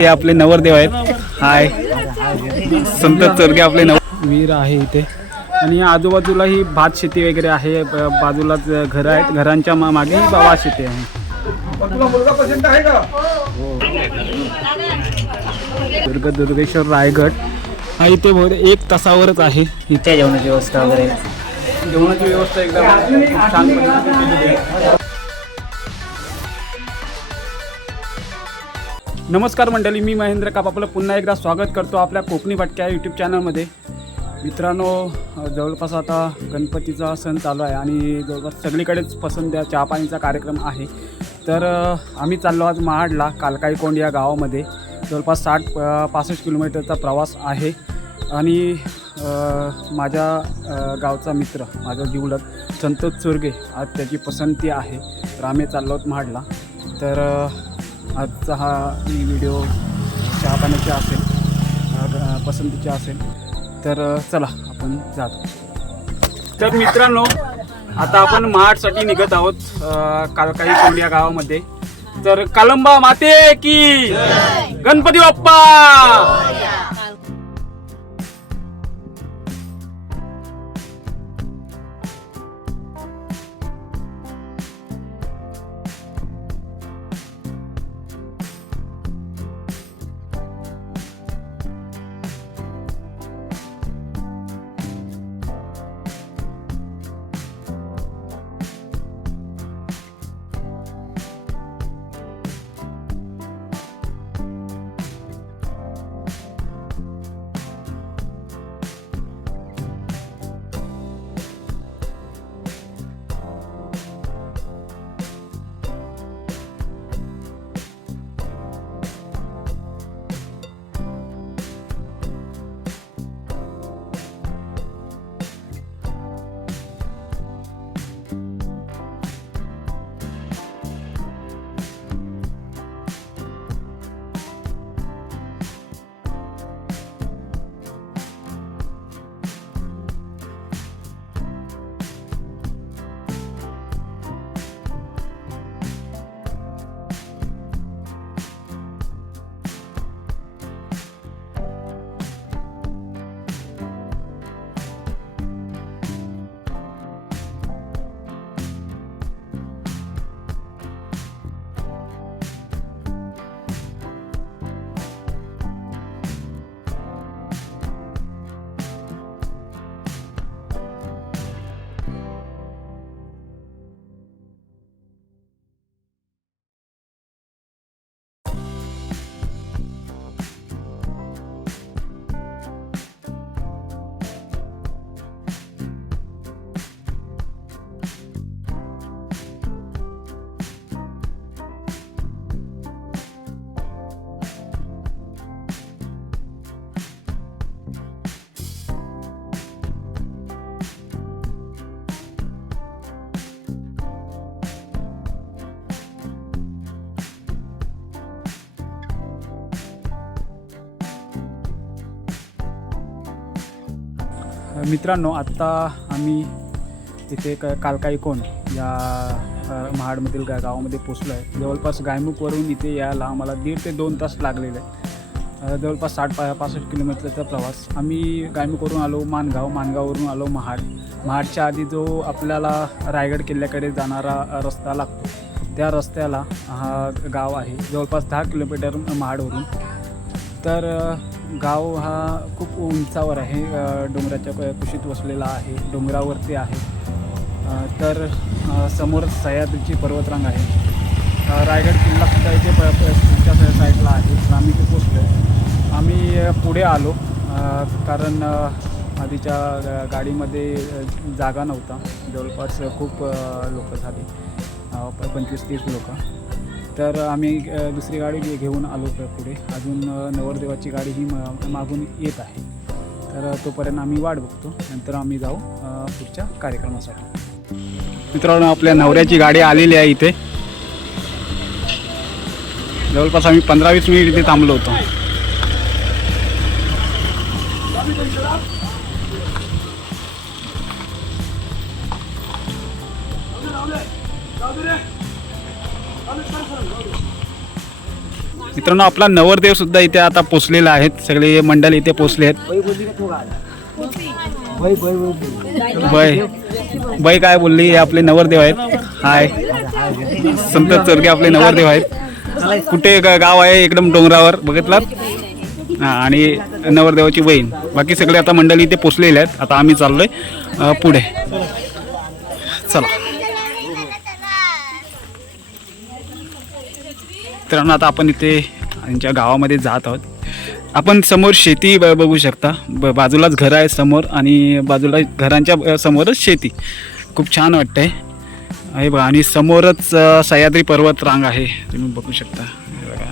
हे आपले नवरदेव आहेत. हाय. संत चोरगे आपले नव वीर आहे इथे. आणि आजूबाजूला ही भात शेती वगैरे आहे. ब- बाजूलाच घर आहेत. घरांच्या मागे ही भात शेती आहे. दुर्ग दुर्गेश्वर रायगड. हा इथे बहुतेक एक तासावरच आहे. इथे जेवणाची व्यवस्था वगैरे. जेवणाची व्यवस्था एकदम छान नमस्कार मंडळी मी महेंद्र काप. आपलं पुन्हा एकदा स्वागत करतो आपल्या कोकणी भटक्या यूट्यूब चॅनलमध्ये मित्रांनो जवळपास आता गणपतीचा सण चालू आहे आणि जवळपास सगळीकडेच पसंत चहा चहापाणीचा कार्यक्रम आहे. तर आम्ही चाललो आज महाडला कालकाईकोंड या गावामध्ये. जवळपास साठ पासष्ट किलोमीटरचा प्रवास आहे. आणि माझ्या गावचा मित्र माझा जीवलग संतोष चोरगे आज त्याची पसंती आहे. तर आम्ही चाललो आहोत महाडला. तर आजचा हा मी व्हिडिओ चहापाण्याचा असेल पसंतीचा असेल तर चला आपण जातो. तर मित्रांनो आता आपण महाडसाठी निघत आहोत कालकाई कोंडिया गावामध्ये. तर कालंबा माते की गणपती बाप्पा! मित्रांनो आत्ता आम्ही इथे क कालकाई कोण या महाडमधील गा गावामध्ये पोचलो आहे जवळपास गायमुखवरून इथे यायला आम्हाला दीड ते दोन तास लागलेले आहे जवळपास साठ पा पासष्ट किलोमीटरचा प्रवास. आम्ही गायमुखवरून आलो मानगाव. मानगाववरून आलो महाड. महाडच्या आधी जो आपल्याला रायगड किल्ल्याकडे जाणारा रस्ता लागतो त्या रस्त्याला हा गाव आहे. जवळपास दहा किलोमीटर महाडवरून. तर गाव हा खूप उंचावर आहे. डोंगराच्या कुशीत वसलेला आहे. डोंगरावरती आहे. तर समोर सह्याद्रीची पर्वतरांग आहे. रायगड किल्ला सुद्धा इथे प पुढच्या साईडला आहे. तर आम्ही ते पोचलो. आम्ही पुढे आलो. कारण आधीच्या गाडीमध्ये जागा नव्हता. जवळपास खूप लोक झाली. पंचवीस तीस लोकं. तर आम्ही दुसरी गाडी घेऊन आलो पुढे अजून नवरदेवाची गाडी ही मागून येत आहे तर तोपर्यंत आम्ही वाट बघतो नंतर आम्ही जाऊ पुढच्या कार्यक्रमासाठी मित्रांनो आपल्या नवऱ्याची गाडी आलेली आहे इथे जवळपास आम्ही पंधरा वीस मिनिट इथे थांबलो होतो मित्रांनो आपला नवरदेव सुद्धा इथे आता पोचलेला आहेत. सगळे मंडळ इथे पोचले आहेत. बै बै काय बोलली? हे आपले नवरदेव आहेत. हाय. संत चोरगे आपले नवरदेव आहेत. कुठे गाव आहे? एकदम डोंगरावर. बघितलात? हां आणि नवरदेवाची बहीण. बाकी सगळे आता मंडळी इथे पोचलेले आहेत. आता आम्ही चाललोय पुढे. चला. मित्रांनो आता आपण इथे त्यांच्या गावामध्ये जात आहोत. आपण समोर शेती ब- बघू शकता. ब बाजूलाच घर आहे समोर आणि बाजूला घरांच्या समोरच शेती. खूप छान वाटतंय. आहे बघा आणि समोरच सह्याद्री पर्वत रांग आहे. तुम्ही बघू शकता. बघा.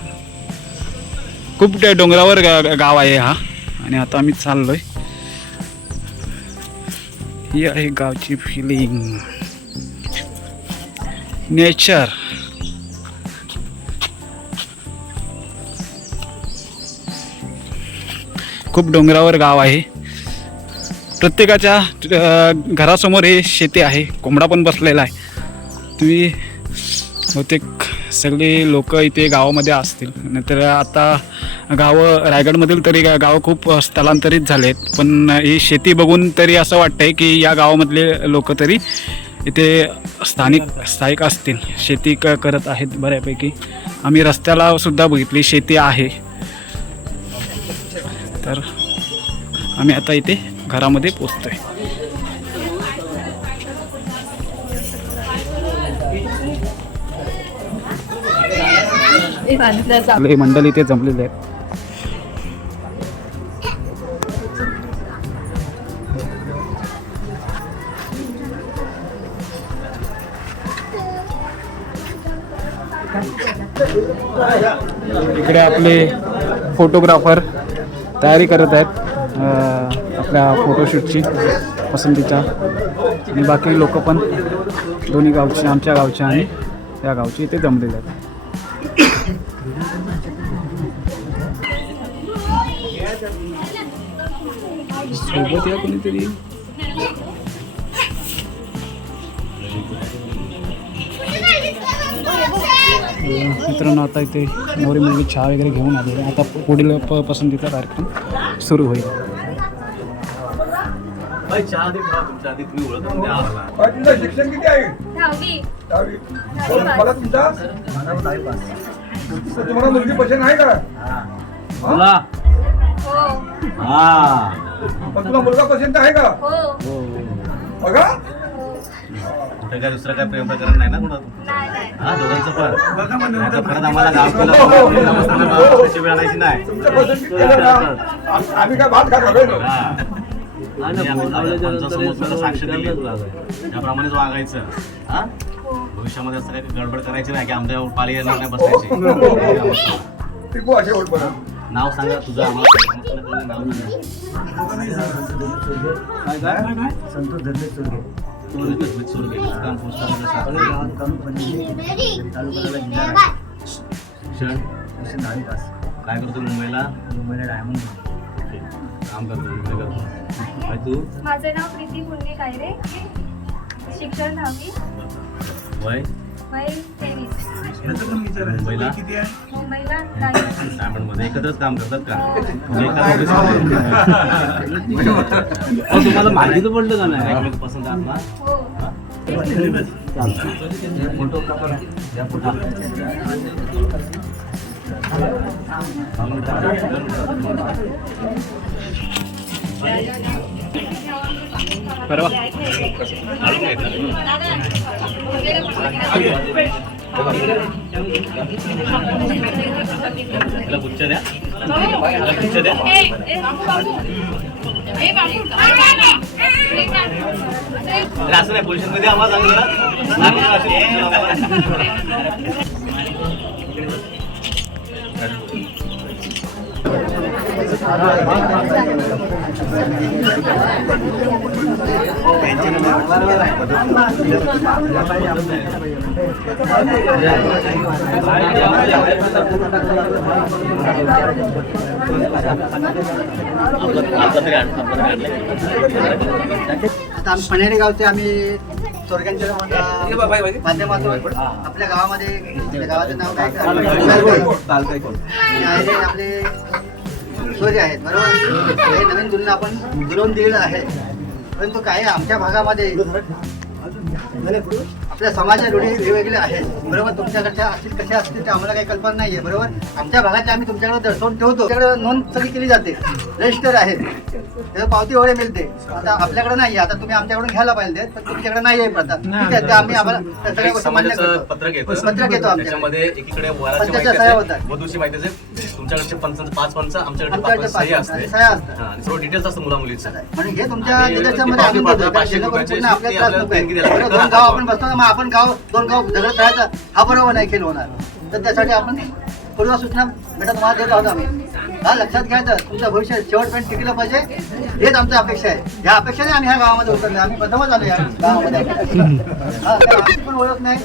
खूप डोंगरावर गा- गाव आहे हा. आणि आता आम्ही चाललोय. ही आहे गावची फिलिंग नेचर खूप डोंगरावर गाव आहे. प्रत्येकाच्या घरासमोर हे शेती आहे. कोंबडा पण बसलेला आहे. तुम्ही बहुतेक सगळे लोक इथे गावामध्ये असतील. नंतर आता गावं रायगडमधील तरी गा- गावं खूप स्थलांतरित झाले आहेत पण ही शेती बघून तरी असं वाटतंय की या गावामधले लोक तरी इथे स्थानिक स्थायिक असतील. शेती क करत आहेत बऱ्यापैकी. आम्ही रस्त्याला सुद्धा बघितली शेती आहे. आम्ही आता इथे घरामध्ये पोचतोय. आपले मंडळ इथे जमलेले आहेत. इकडे आपले फोटोग्राफर तयारी करत आहेत. आपल्या फोटोशूटची पसंतीच्या आणि बाकी लोक पण दोन्ही गावचे आमच्या गावचे आणि त्या गावचे इथे जमलेले आहेत. सोबत या कोणीतरी? मित्रांनो आता इथे मोरी मुलगी चहा वगैरे घेऊन आलेले आता पुढील प पसंतीचा कार्यक्रम सुरू होईल. शिक्षण किती आहे? दहावी. दहावी. मला तुमचा. तर तुम्हाला मुलगी पसंत आहे का? बोला. हो. हा. पण तुला मुलगा पसंत आहे का? हो. बघा. दुसरं काय प्रेम प्रकरण नाही ना नाही. हा दोघांचं पण. नाहीतर परत आम्हाला गाव केलं नाही. आम्ही काय भात खात हा. आणि आम्ही आमचा समोर स्वतः साक्ष दिली. त्याप्रमाणेच वागायचं. हा? भविष्यामध्ये असं काही गडबड करायची नाही की आमच्या पाली येणार नाही बसायची. ओळखपर्यंत नाव सांगा तुझं आम्हाला नाव सांगा. संतोष धर्मेश काम शिक्षण शिक्षण दहावी पास काय करतो मुंबईला मुंबईला डायमंड काम करतो मुंबई करतो काय तू माझं नाव प्रीती पुण्य कायरे. शिक्षण दहावी. वय? वय तेवीस मुंबईला? मुंबईला दहावी डायमंडमध्ये एकत्रच काम करतात का? म्हणजे एकाच office मध्ये? अहो, तुम्हाला माहिती तर पडलं का नाही? पसंत ना हो. फोटो गुच्छ द्या गुच्छ द्या. असं नाही पोलिसांमध्ये मध्ये आम्हाला चांगलं आता आम्ही पन्हाळे गावचे आम्ही चोरक्यांच्या माध्यमातून आपल्या गावामध्ये गावाचं नाव काय? आपले चोरी आहेत बरोबर? हे नवीन जुलना आपण जुलवून दिलेलं आहे. परंतु काही आमच्या भागामध्ये आपल्या समाजाच्या रूढी वेगवेगळ्या आहेत. बरोबर? तुमच्याकडच्या असतील कशा असतील ते आम्हाला काही कल्पना नाही आहे बरोबर? आमच्या भागाच्या आम्ही तुमच्याकडे दर्शवून ठेवतो. तुमच्याकडे नोंद सगळी केली जाते. रजिस्टर आहेत. त्याचं पावती वगैरे मिळते. आता आपल्याकडे नाही आहे आता तुम्ही आमच्याकडून घ्यायला पाहिजे पण तुमच्याकडे नाही आहे प्रथा ठीक आहे ते आम्ही आम्हाला त्या सगळ्या एक गोष्टी मान्य समाजाचं करतो. पत्रक येतं. पत्रक येतो आमच्याकडे. त्याच्यामध्ये एकीकडे वराची माहिती असते होतात. वधूची माहिती असते तुमच्याकडचे पंचांचं पाच पंच आमच्याकडे पाच आमच्याकडे पंच असते सह्या असतात. हा, आणि सर्व डिटेल्स असतं मुला मुलीचं म्हणून हे तुमच्या निदर्शनामध्ये पुन्हा आपल्या त्रास नको. दोन गाव आपण बसतो ना मग आपण गाव दोन गाव झगडत राहायचं हा बरोबर नाही खेळ होणार. तर त्यासाठी आपण पूर्व सूचना बेटा तुम्हाला देत आहोत आम्ही. हा लक्षात घ्यायचं तुमचं भविष्य शेवटपर्यंत टिकलं पाहिजे. हेच आमची अपेक्षा आहे. या अपेक्षाने आम्ही ह्या गावामध्ये उतरलो आम्ही प्रथमच आलो या गावामध्ये. हा, आमची पण ओळख नाही.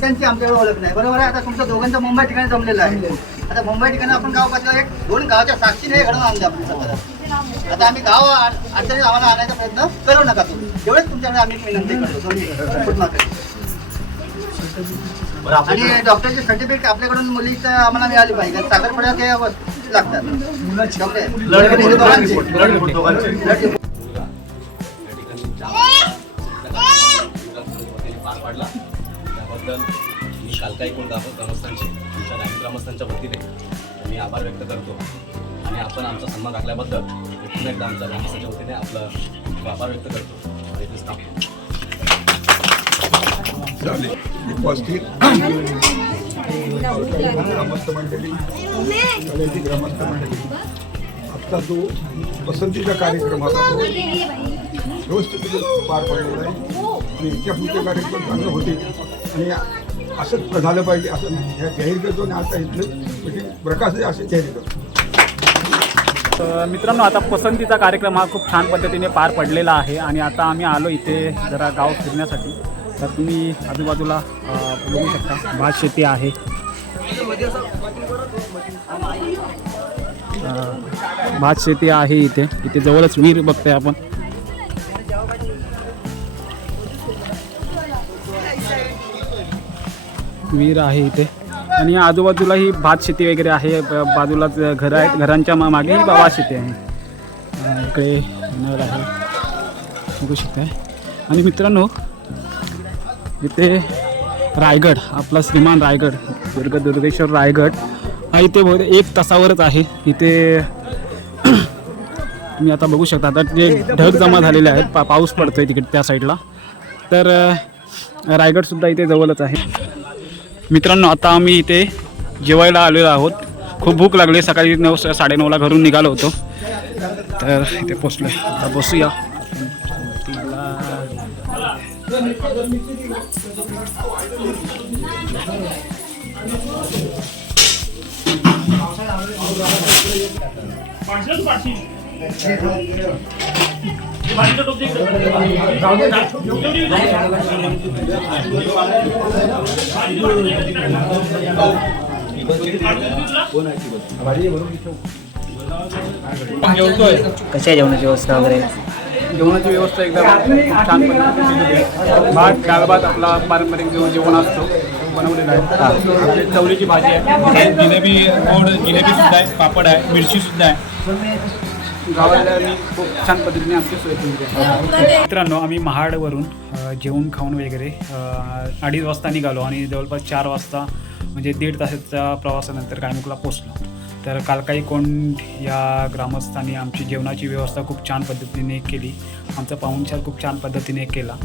त्यांची आमच्याकडे ओळख नाही. बरोबर आहे? आता तुमचं दोघांचं मुंबई ठिकाणी जमलेलं आहे. आता मुंबई ठिकाणी आपण गाव पातळीवर एक दोन गावाच्या साक्षीने हे घडवून आणलं आपण सगळं. आता आम्ही गाव अड- अडचणीत आम्हाला आणायचा प्रयत्न करू नका तुम्ही. एवढेच तुमच्याकडे आम्ही विनंती करतो. आणि डॉक्टरचे सर्टिफिकेट आपल्याकडून मुलीचं आम्हाला मिळाली पाहिजे. साखरपड्या ते लागतात. त्याबद्दल मी कालकाई कोण गाव ग्रामस्थांचे तुमच्या गावी ग्रामस्थांच्या वतीने मी आभार व्यक्त करतो. आणि आपण आमचा सन्मान राखल्याबद्दल पुन्हा एकदा आमच्या ग्रामस्थांच्या वतीने आपला आभार व्यक्त करतो. आणि इथेच थांबतो. उपस्थित. ग्रामस्थ मंडळी. कलेची ग्रामस्थ मंडळी. आजचा जो पसंतीचा कार्यक्रम होता व्यवस्थित पार पडलेला आहे. आणि इतक्या पुढचे कार्यक्रम चांगले होते आणि असंच झालं पाहिजे असं ह्या जाहीर करतो आणि आता इथलं म्हणजे प्रकाश असे जाहीर करतो. तर मित्रांनो आता पसंतीचा कार्यक्रम हा खूप छान पद्धतीने पार पडलेला आहे आणि आता आम्ही आलो इथे जरा गाव फिरण्यासाठी. तर तुम्ही आजूबाजूला बघू शकता. भात शेती आहे. भात शेती आहे इथे. इथे जवळच विहीर बघतोय आपण. विहीर आहे इथे. आणि आजूबाजूला ही भात शेती वगैरे आहे. बाजूलाच घरं आहेत. घरांच्या मा- मागे ही भात शेती आहे. इकडे नळ आहे. बघू शकताय. आणि मित्रांनो इथे रायगड आपला श्रीमान रायगड दुर्ग दुर्गेश्वर रायगड हा इथे बहुतेक एक तासावरच आहे. इथे तुम्ही आता बघू शकता. आता जे ढग जमा झालेले आहेत पा पाऊस पडतोय तिकडे त्या साईडला. तर रायगडसुद्धा इथे जवळच आहे. मित्रांनो आता आम्ही इथे जेवायला आलेलो आहोत. खूप भूक लागली. सकाळी नऊ साडेनऊला घरून निघालो होतो. तर इथे पोचलो. आता बसूया. कशी आहे जेवणाची व्यवस्था वगैरे? जेवणाची व्यवस्था एकदम छान भात डाळ भात आपला पारंपरिक जो जेवण असतो तो बनवलेला आहे. चवळीची भाजी आहे. जिलेबी गोड जिलेबी सुद्धा आहे पापड आहे मिरची सुद्धा आहे. गावाला मी खूप छान पद्धतीने आमची सोय केली आहे. मित्रांनो आम्ही महाडवरून जेवून जेवण खाऊन वगैरे अडीच वाजता निघालो आणि जवळपास चार वाजता म्हणजे दीड तासाच्या प्रवासानंतर गायमुखला पोचलो तर कालकाई कोंड या ग्रामस्थांनी आमची जेवणाची व्यवस्था खूप छान पद्धतीने केली. आमचा पाहुणचार खूप छान पद्धतीने केला.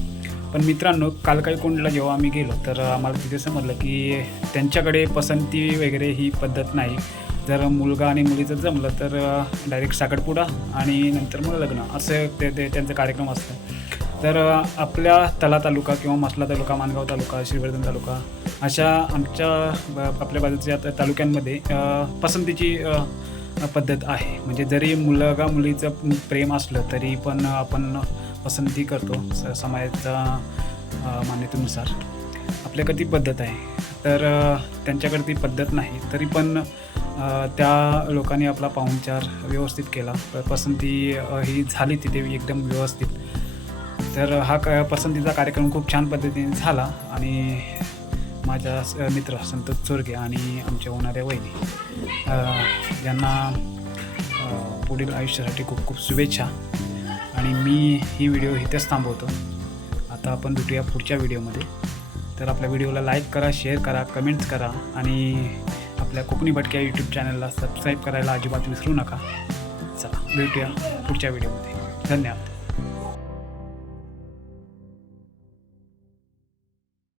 पण मित्रांनो कालकाई कोंडला जेव्हा आम्ही गेलो तर आम्हाला तिथे समजलं की त्यांच्याकडे पसंती वगैरे ही पद्धत नाही. जर मुलगा आणि मुलीचं जमलं तर डायरेक्ट साखरपुडा आणि नंतर मग लग्न. असं ते ते त्यांचं कार्यक्रम असतं. तर आपल्या तला तालुका किंवा मसला तालुका मानगाव तालुका श्रीवर्धन तालुका अशा आमच्या आपल्या बाजूच्या तालुक्यांमध्ये पसंतीची पद्धत आहे. म्हणजे जरी मुलगा मुलीचं प्रेम असलं तरी पण आपण पसंती करतो स समाजाच्या मान्यतेनुसार. आपल्याकडे ती पद्धत आहे. तर त्यांच्याकडे ती पद्धत नाही. तरी पण त्या लोकांनी आपला पाहुणचार व्यवस्थित केला. प- पसंती ही झाली तिथे एकदम व्यवस्थित. तर हा क पसंतीचा कार्यक्रम खूप छान पद्धतीने झाला आणि माझ्या स- मित्र संतोष चोरगे आणि आमच्या होणाऱ्या वहिनी यांना ज्यांना पुढील आयुष्यासाठी खूप खूप शुभेच्छा. आणि मी ही व्हिडिओ इथेच थांबवतो. आता आपण भेटूया पुढच्या व्हिडिओमध्ये. तर आपल्या व्हिडिओला लाईक करा शेअर करा कमेंट्स करा आणि आपल्या कोकणी भटक्या यूट्यूब चॅनलला सबस्क्राईब करायला अजिबात विसरू नका. चला भेटूया पुढच्या व्हिडिओमध्ये धन्यवाद.